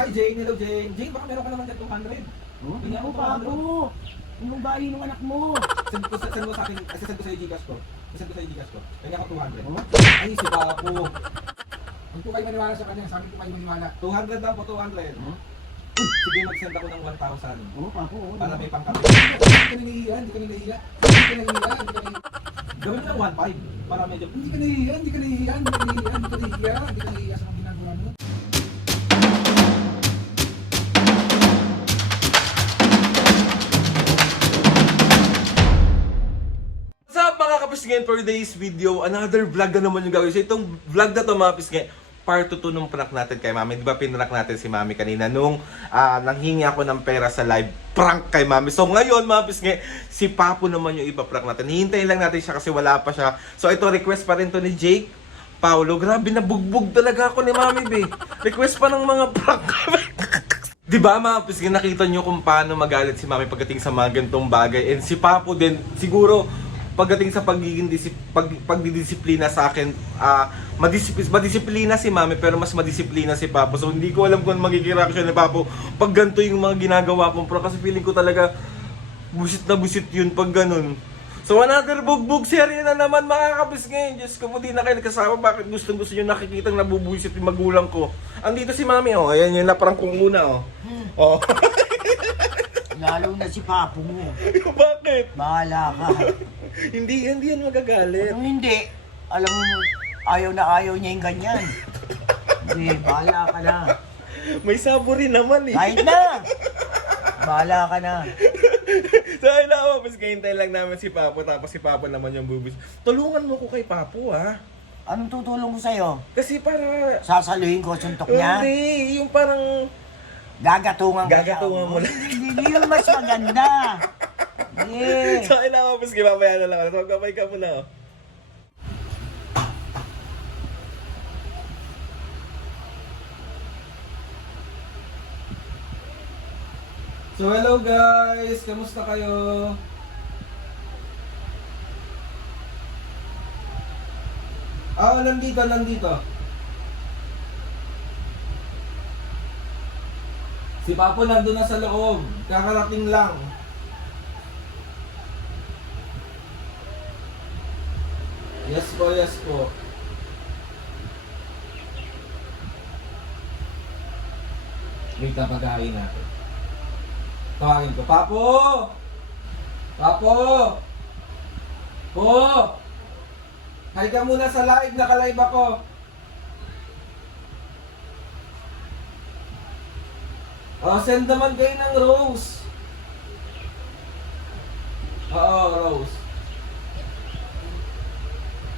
Hi Jane, hello Jane. Jane, baka meron ka naman dyan 200. Hindi ako bago. Anong bahay ng anak mo? Send mo sa akin, kasi send ko sa Gcash ko. Send ko sa Gcash ko. Kanya ako 200. Oh? Ay, si Papo. Huwag po kayo maniwala sa kanya. Sabi ko kayo maniwala. 200 daw po, 200. Huh? Sige, mag-send ako ng 1,000. Oo, Papo. Para may pangkape. Hindi ka nahihiya. Hindi ka nahihiya. Hindi ka nahihiya. Hindi ka nahihiya. Gawin mo ng 1,500. Para medyo... Hindi ka nahihiya. Hindi ka nahihiya. Hindi ka nahihiya. Hindi ka nahihiya. Hindi ka nahihiya sa mga ginagawa mo. What's up mga kapisngin, for today's video, another vlog na naman yung gawin. So itong vlog na to mga kapisngin, part 2 nung prank natin kay Mami. Di ba pinrank natin si Mami kanina nung nanghingi ako ng pera sa live prank kay Mami. So ngayon mga kapisngin, si Papo naman yung ipaprank natin. Hihintayin lang natin siya kasi wala pa siya. So ito, request pa rin to ni Jake Paulo. Grabe, nabugbog talaga ako ni Mami, be. Request pa ng mga prank kami. Diba mga kapisngin, nakita nyo kung paano magalit si Mami pagdating sa mga ganitong bagay. And si Papo din, siguro, pagdating sa pagdidisiplina sa akin, madisiplina si Mami pero mas madisiplina si Papo. So hindi ko alam kung magiging reaction ni Papo pag ganito yung mga ginagawa kong pro, kasi feeling ko talaga busit na busit yun pag ganun. So another bugbog serye na naman mga kapisngin. Diyos ko, hindi na kayo nagkasama. Bakit gusto nyo nakikitang nabubuisit yung magulang ko? Andito si Mami, oh. Ayan yung naparang kong una, oh. Oh. Lalo na si Papo mo. Bakit? Bahala ka. Hindi yan magagalit. Kung hindi, alam mo, ayaw na ayaw niya yung ganyan. Hindi, bahala ka na. May sabo rin naman eh. Kahit na! Bahala ka na. So ayun lang, mas kahintay lang namin si Papo, tapos si Papo naman yung bubis. Tulungan mo ko kay Papo, ha? Anong tutulong ko sa'yo? Kasi para... Sasaluhin ko suntok niya? Hindi, yung parang... Gagatungan ko Gagatungan mo lang. Hindi yung mas maganda. Yeah. So ayun lang, mas mamaya na lang. So gabay ka muna, oh. So hello guys, kamusta kayo? Nandito. Si Papo nandun na sa loob, kakarating lang. Yes po. Wait na pag-ahin natin. Tawagin ko, Papo! Papo! Po! Hi ka muna sa live, naka-live ako. Send naman kayo ng rose. Oo, rose.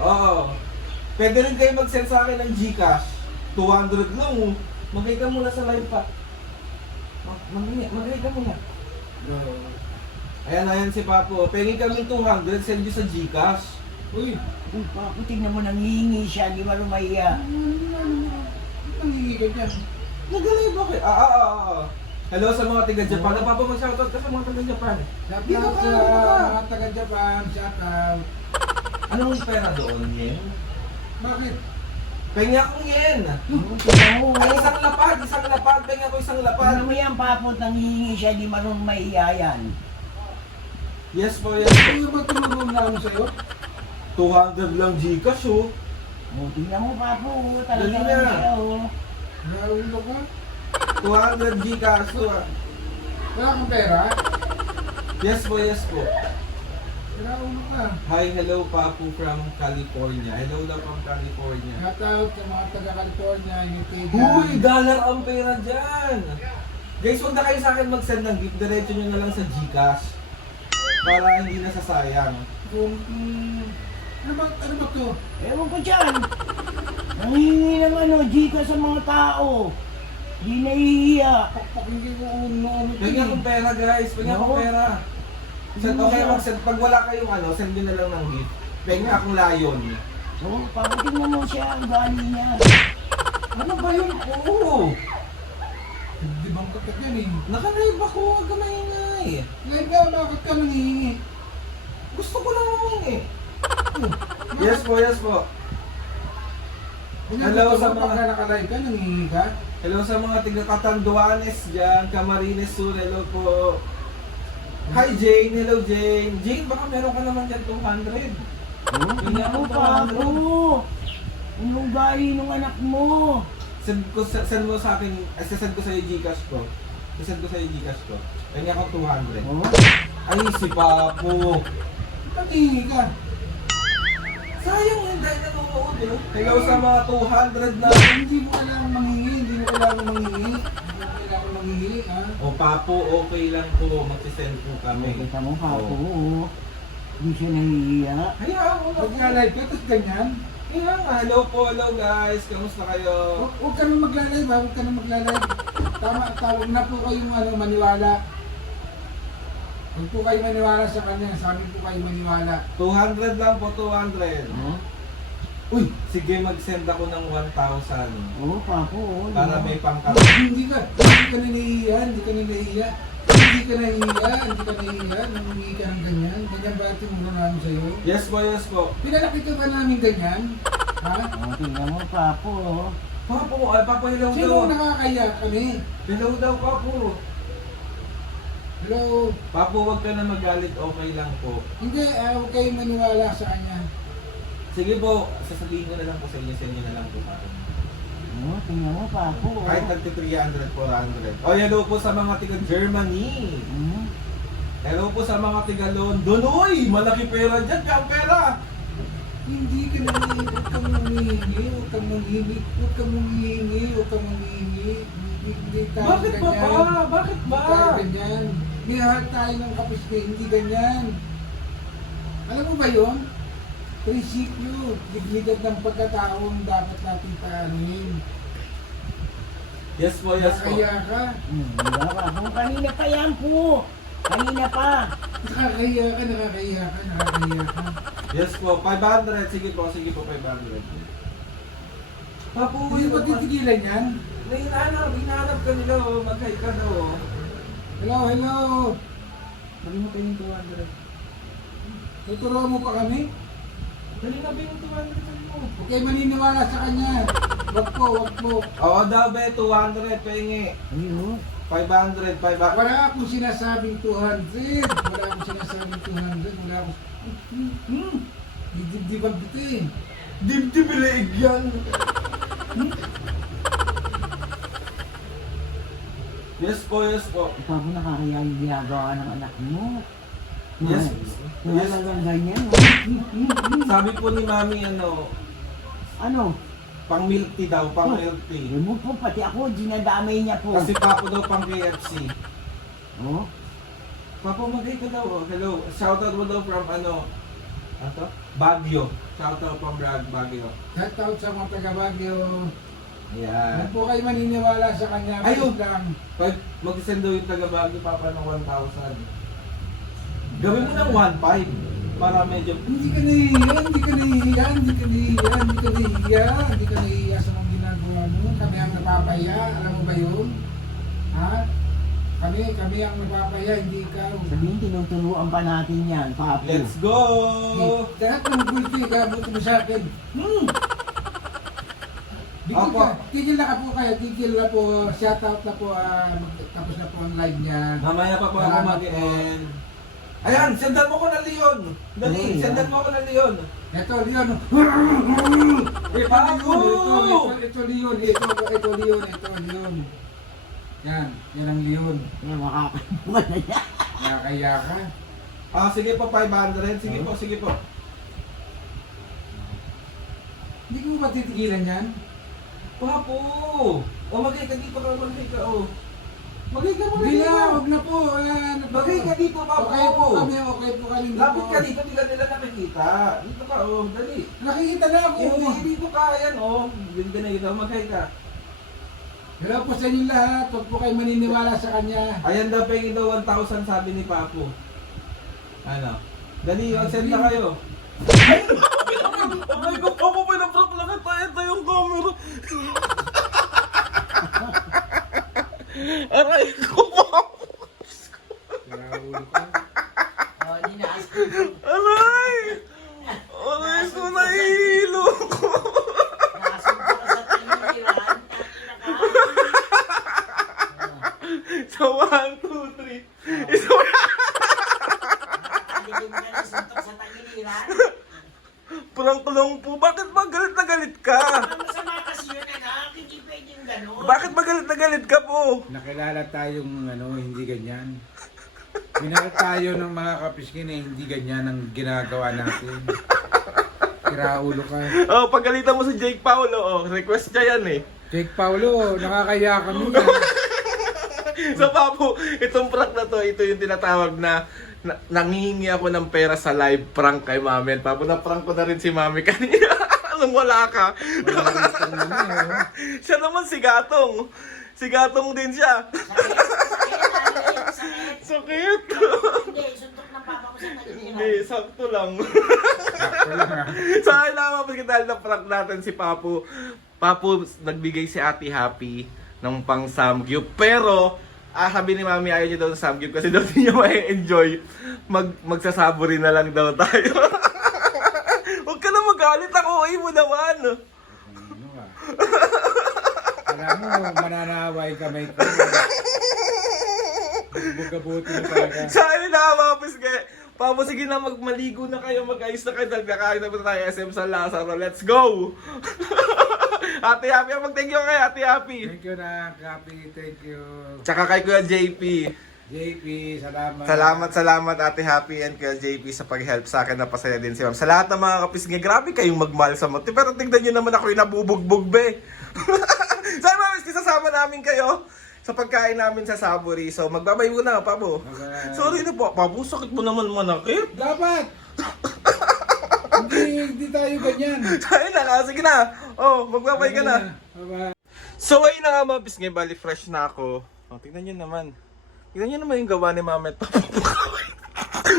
Oo. Pwede rin kayo mag-send sa akin ng Gcash. 200 lang, oh. Mag-hi ka muna sa live pa. Mag-hi ka muna. Ayan si Papo. Pengi kami 200, send nyo sa Gcash. Uy, Uy, Papo, tingnan mo, nangihingi siya, di ba lumahiya? nangihingi ka dyan. Nag-live ako eh. Hello sa mga taga-Japan. Papo, mag-shoutout ka sa mga taga-Japan. Dito Shoutout ka, sa dito ka. mga taga-Japan. Shoutout. Anong pera doon, yen? Bakit? Pengi akong yen. Tingnan mo, Ay, isang lapad. Pengi ako isang lapad. ano mo yan, Papo, nangihingi siya, di marunong mahiya yan. Yes po. Ano ba tumulong na ako sa'yo? 200 lang Gcash, oh. Tingnan mo, Papo, talaga Dali na. siya, oh. Naulo ka? 200 Gcash, oh. Wala kang pera? Yes po. Naulo ka. Hi, hello Papu from California. Hello daw from California. Shoutout sa mga taga-California, UK dyan. Uy, dollar ang pera dyan. Guys, huwag na kayo sa akin mag-send ng gift. Diretso nyo na lang sa Gcash. Para hindi nasasayang. Ano ba to? Ewan ko dyan. Nangihingi ng Gcash sa mga tao. Di nahihiya. Pakinggan ko ano Pagyan akong pera guys. Pagyan akong No. pera. Send, okay, mag-send. Pag wala kayong send nyo na lang ng gift. Pagyan akong layon. So, Papo, tingnan mo siya, ang gali niya. Ano ba yun? Oo. Di bang kakat yan eh? Naka-live ako. Huwag ka maingay. Live ka, bakit ka nangihingi? Gusto ko lang naman eh. Yes po. Hello sa mga... Pagka naka-live ka, nangihingi ka? Hello sa mga tiga Catanduanes dyan, Camarines Sur, hello po. Hi Jane, hello Jane. Jane, baka meron ka naman dyan 200. Tingnan mo pa ako. Anong gali ng anak mo? Send mo sa akin, send ko sa iyo Gcash ko. Send ko sa iyo Gcash ko. Kanya ako 200. Oh? Ay, si Papo. Pati ka. Sayang yun dahil nanonood eh. Hello sa mga 200 na. Hindi mo kailangan manghingi. Hindi mo kailangan manghingi, ha? O Papo, okay lang po. Magsisend po kami. Kita mo pa ako. Hindi siya nahihiya. Hayaan mo na. Mag-live ka, tapos ganyan. Kaya nga, hello po, hello guys. Kamusta kayo? Huwag ka nang magla-live, ha? Huwag ka nang magla-live. Tawag na po kayong maniwala. Huwag po kayo maniwala sa kanya. Sa amin po kayo maniwala. 200 lang po, 200. Oh? Uy, sige mag-send ako ng 1,000. Oo, Papo. Para may pangkat. Hindi ka na nahihiya. Hindi ka na nahihiya. Hindi ka nahihiya. Nangungi ka ng ganyan. Ganyan ba ito muna namin sa'yo? Yes po, yes po. Pinalaki ka ba namin ganyan? Ha? Oh, tingnan mo, Papo. Papo, ay Papo, hello Sino daw. ang nakakaya kami? Hello daw, Papo. Hello? Papo, wag ka na magalit, okay lang po. Hindi, huwag kayong maniwala sa kanya. Sige po, sasabihin ko na lang po sa inyo, sa inyo na lang po Papo. Oh, tingnan mo, Papo. Kahit nagti 300, 400. O, hello po sa mga tiga Germany. Hmm? Hello po sa mga tiga London. Uy, malaki pera dyan, kaya pera. Hindi ka na huwag kang manghihingi. Huwag kang manghihingi. Huwag kang manghihingi. Huwag kang manghihingi. Hindi tayo Bakit ba ganyan. ba? Bakit ba? Hindi tayo ganyan. Nihahal tayo ng kapisme. Hindi ganyan. Alam mo ba yun? Prinsipyo, dignidad ng pagkataong dapat natin paanin. Yes po, yes po. Nakakaya ka. Diba, Papo? Kanina pa yan po. Kanina pa. Nakakaya ka, nakakaya ka, nakakaya ka. Yes po, 500. Sige po, 500. Papo, Hindi ba titigilan yan? hinahanap ka nila, oh. Mag-hi ka daw, oh. Hello, hello. Dali mo kayo yung 200. Tuturuan mo pa kami? Dali na ba yung 200 sa mo? Huwag kayo maniniwala sa kanya. Wag po, wag po. Oo daw, be, 200, pahingi. Ayun. 500, 500. Wala akong sinasabing 200. Wala akong sinasabing 200. Wala akong... Dibdiban kita eh. Dibdib leeg yan. Yes po, yes po. Papo, nakakaya yung ginagawa ng anak mo. Yes. Yes. Yes. Talagang ganyan. Sabi po ni Mami, ano, Ano? pang milk tea daw, pang milk tea. Mo po, pati ako, dinadamay niya po. Kasi Papo daw pang KFC. Oh? Papo, mag-hi ka daw, oh. Hello. Shoutout mo daw from, ano to? Baguio. Shoutout from Baguio. Shout out sa mga taga-Baguio. Ayan. Huwag po kayo maniniwala sa kanya. Ayun. Please lang. Pag mag-send daw yung taga Baguio, Papa, ng 1,000. Gawin mo ng 1,500 para medyo... Hindi ka nahihiya, hindi ka nahihiya, hindi ka nahihiya, hindi ka nahihiya, hindi ka nahihiya sa mga ginagawa mo. Kami ang napapahiya, alam mo ba yun? Ha? Kami ang napapahiya, hindi ikaw. Sabihin, tinuturuan pa natin yan, Papo. Let's go! Lahat ng gulpi, kabuti mo sa akin. Tigil Opo. ka, tigil na ka po kayo, tigil na po, shoutout na po, tapos na po ang live niya. Mamaya pa po ako Salamat mag-end. Ayan, sendan mo ko ng Leon. Dali, Ay, sendan mo ko ng Leon. Ito, Leon. Papo! Ito, Leon. Ito, Leon. Yan ang Leon. Yan, makakabuhan na yan. Nakakaya ka. Sige po, 500. Sige po. Hindi ko ba titigilan yan? Papo! O, magay ka dito ka, magay ka, o. Magay ka muna Hindi na, dito. huwag na po. Magay ka dito, Papo. Okay po kami, okay po kami. Lapit ka dito, hindi ka nila nakikita. Dito ka, o, dali. Nakikita na ako. Dito ka, ayan, o. Dito ka na dito, magay ka. Hello po sa inyo lahat. Huwag po kayo maniniwala sa kanya. Ayan daw, pengin daw 1,000 sabi ni Papo. Ano? Dali, mag-send na kayo. Oh my God, Papo, pinaprank lang kita. Ito yung camera. Aray ko, Papo. Oh, dinaas ko. Aray! Aray ko, nahihilo ko. Nasod ko sa tiniran. Isa, 1, 2, 3. Isa, Nakakaligim ka na suntok sa tagiliran. prank lang po. Bakit ba galit na galit ka? Ang masama kasi yun, anak. Hindi pwedeng gano'n. Bakit ba galit na galit ka po? Nakilala tayong hindi ganyan. Minahal tayo ng mga kapiskin hindi ganyan ang ginagawa natin. Kiraulo ka. Oh, pagalitan mo si Jake Paulo, oh, request niya yan eh. Jake Paulo, nakakaya kami yan. So Papo, itong prank na to, ito yung tinatawag na nangihingi ako ng pera sa live prank kay Mami. And Papo, na-prank ko na rin si Mami kanina. Nung wala ka. Siya naman si Gatong. Si Gatong din siya. Sakit. Hindi, suntok ng papa ko sa tagiliran. Hindi, sakto lang. Sakto lang ha. Sa akin naman, kasi dahil na-prank natin si Papo. Papo, nagbigay si Ate Happy ng pang samgyup. Pero, sabi ni Mami ayaw niya daw ng samgyup kasi daw di niya ma-enjoy. Magsasabori na lang daw tayo. Huwag ka na magalit, ako mo naman. Ano ka? Alam mo, mananaway kamay ko. Bugabuti na talaga. Sa akin na, mapis kaya. Papo, sige na, maligo na kayo, mag-ayos na kayo dahil kakain na ba tayo SM San Lazaro. Let's go! Ate Happy, mag-thank you kay Ate Happy. Thank you na, Kapi. Thank you. Tsaka kay Kuya JP. JP, salamat. Salamat Ate Happy and Kuya JP sa pag-help sa akin. Napasaya din si Ma'am. Sa lahat ng mga kapisngi, grabe kayong magmahal sa motor. Pero tignan nyo naman ako yung nabubugbog, be. Sana Ma'am, kasama namin kayo sa pagkain namin sa Saburi. So, magbabay muna, Papo. Bye-bye. Sorry na po, Papo, sakit mo naman manakit. Dapat! hindi tayo ganyan. Ayun na nga, sige na. Oh, magbabay ka na. Bye-bye. So, ayun na nga mga bisngi, bali fresh na ako. Oh, tingnan nyo naman. Tingnan nyo naman yung gawa ni Mama at Papa.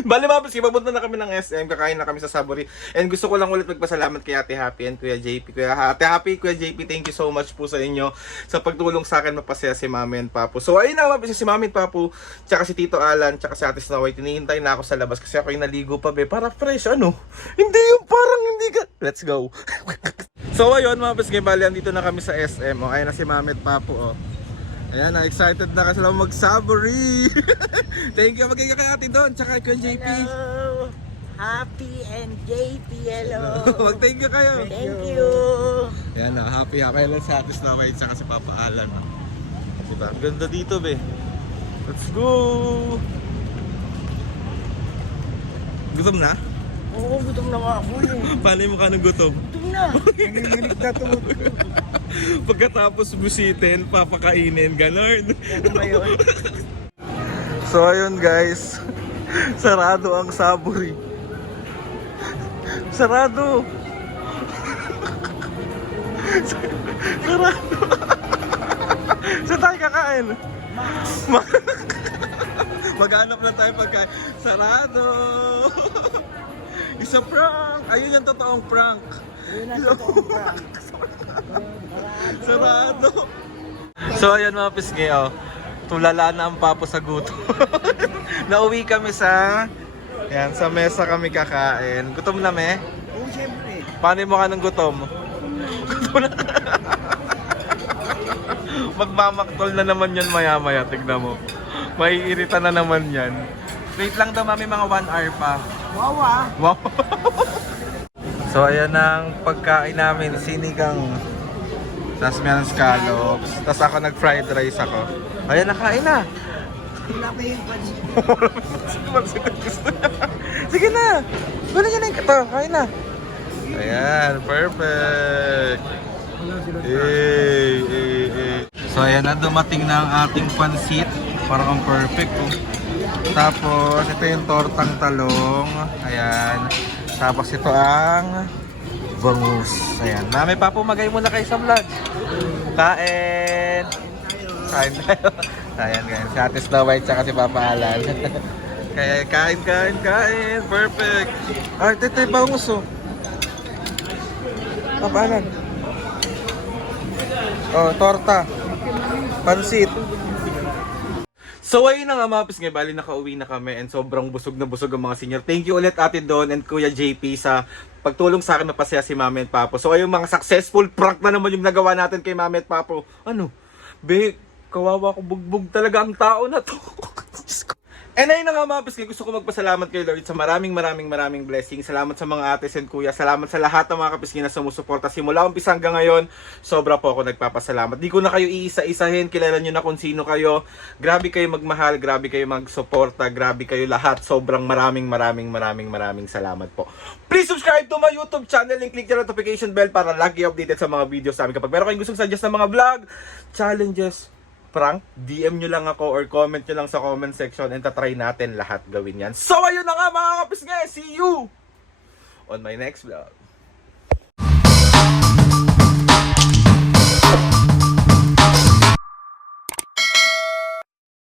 Bali mga bisngi, papunta na kami ng SM, kakain na kami sa Saburi. And gusto ko lang ulit magpasalamat kay Ate Happy and Kuya JP. Ate Happy, Kuya JP, thank you so much po sa inyo sa pagtulong sa akin mapasaya si Mami and Papo. So, ayun na mga bisngi, si Mami and Papo, tsaka si Tito Alan, tsaka si Ate Snow White, tinihintay na ako sa labas kasi ako yung naligo pa, be. Para fresh, ano? Hindi yung parang hindi ka... Let's go! So ayun mga bisngi, bali andito na kami sa SM. O, ayun na si Mami at Papo. Oh. Ayan, excited na kasi lang mag-Saburi. Thank you, magkaya kay Ate Don, tsaka kay JP. Hello. Happy and JP, hello. Mag-thank you kayo. Thank you. Ayan na, happy lang sa Ate Snow White, tsaka si Papa Alan. Diba? Ganda dito, be. Let's go! Gutom na? Oo, gutom na nga ako eh. Paano yung mukha ng gutom? Gutom na. Nanginginig na tuhod ko. Pagkatapos busitin, papakainin, ganon. Ano ba yun? So ayun guys, sarado ang Saburi. Sarado. Sarado. Saan tayo kakain? Maghanap na tayo pagkain. Sarado. Isa prank. Ayun yung totoong prank. Yun ang totoong prank. Sarado. So ayan mga pisngi, oh. Tulala na ang Papo sa gutom. Nauwi kami sa... Yan, sa mesa kami kakain. Gutom na me? Oo, syempre. Paano mo ka ng gutom? Gutom na. Magmamaktol na naman yan maya-maya, tignan mo. Maiirita na naman yan. Wait lang daw mami, mga 1 hour pa. Wow ah. Wow! So ayan ang pagkain namin, sinigang. Tapos meron scallops. Tapos ako nag-fried rice ako. Ayan, nakain na. Wala pa yung pansin. Sige na! Bala niya na yung ito, kain na. Ayan, perfect. So ayan na, dumating na ang ating pansit. Parang ang perfect. Oh. Tapos ito yung tortang talong. Ayan. Tapos ito ang bangus. Ayan. Mami, Papo, magay muna kayo sa vlog. Kain! Kain tayo. Ayan, guys. Si Ate Snow White tsaka si Papa Alan. Kaya kain. Perfect. Ay, ito yung bangus, oh. Papa Alan. Oh, torta. Pansit. So ayun na nga mga pisngi, bali nakauwi na kami and sobrang busog na busog ang mga senior. Thank you ulit Ate Don and Kuya JP sa pagtulong sa akin na pasaya si Mami at Papo. So ayun, mga successful prank na naman yung nagawa natin kay Mami at Papo. Ano? Be, Kawawa ko, bugbog talaga ang tao na to. Diyos ko. And ayun na nga mga kapisngit, gusto ko magpasalamat kay Lord sa maraming blessings. Salamat sa mga ates and kuya. Salamat sa lahat ng mga kapisngit na sumusuporta. Simula umpisa hanggang ngayon, sobra po ako nagpapasalamat. Di ko na kayo iisa-isahin, kilala nyo na kung sino kayo. Grabe kayo magmahal, grabe kayo magsuporta, grabe kayo lahat. Sobrang maraming salamat po. Please subscribe to my YouTube channel and click the notification bell para lagi updated sa mga videos namin. Kapag meron kayong gustong suggest ng mga vlog, challenges, prank, DM nyo lang ako or comment nyo lang sa comment section and tatry natin lahat gawin yan. So ayun na nga mga kapisngit, see you on my next vlog.